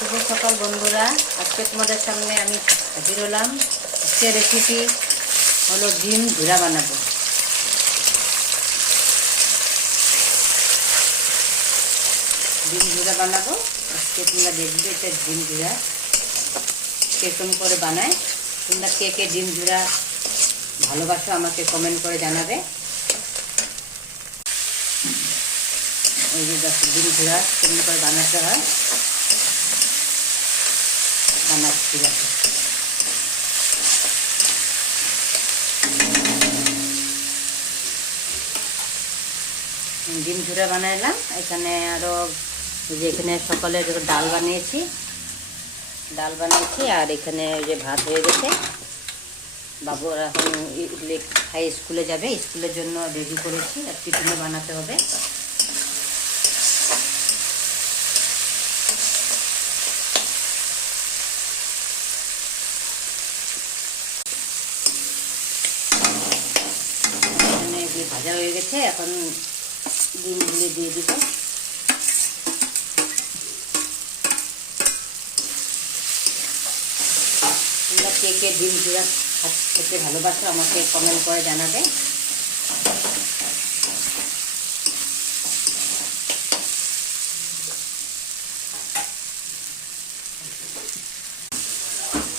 শুভ সকাল বন্ধুরা, আজকে তোমাদের সামনে আমি হাজির হলাম। আজকে রেসিপি হলো ডিম ঝুরা বানাবো। ডিম ঝুরা বানাবো আজকে, তোমরা দেখবে এটা ডিম ঝুরা কিরকম করে বানায়। তোমরা কে কে ডিম ঝুরা ভালোবাসো আমাকে কমেন্ট করে জানাবে। এই যে ডিম ঝুরা কেমন করে বানাতে হয় বানাচ্ছি। ডিম ঝুরা বানাইলাম। এখানে আরও যে এখানে সকালে ডাল বানিয়েছি আর এখানে ওই যে ভাত হয়ে গেছে। বাবুরা এখন খাই স্কুলে যাবে, স্কুলের জন্য রেডি করেছি আর টিফিনে বানাতে হবে। ভাজা হয়ে গেছে, এখন ডিমগুলি দিয়ে দিব। তোমরা কে কে ডিম ঝুরা খেতে ভালোবাসো আমাকে কমেন্ট করে জানাবে।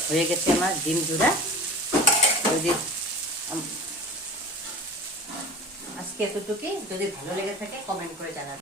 হয়ে গেছে আমার ডিম ঝুরা। যদি আজকে এতটুকুই, যদি ভালো লেগে থাকে কমেন্ট করে জানাবে।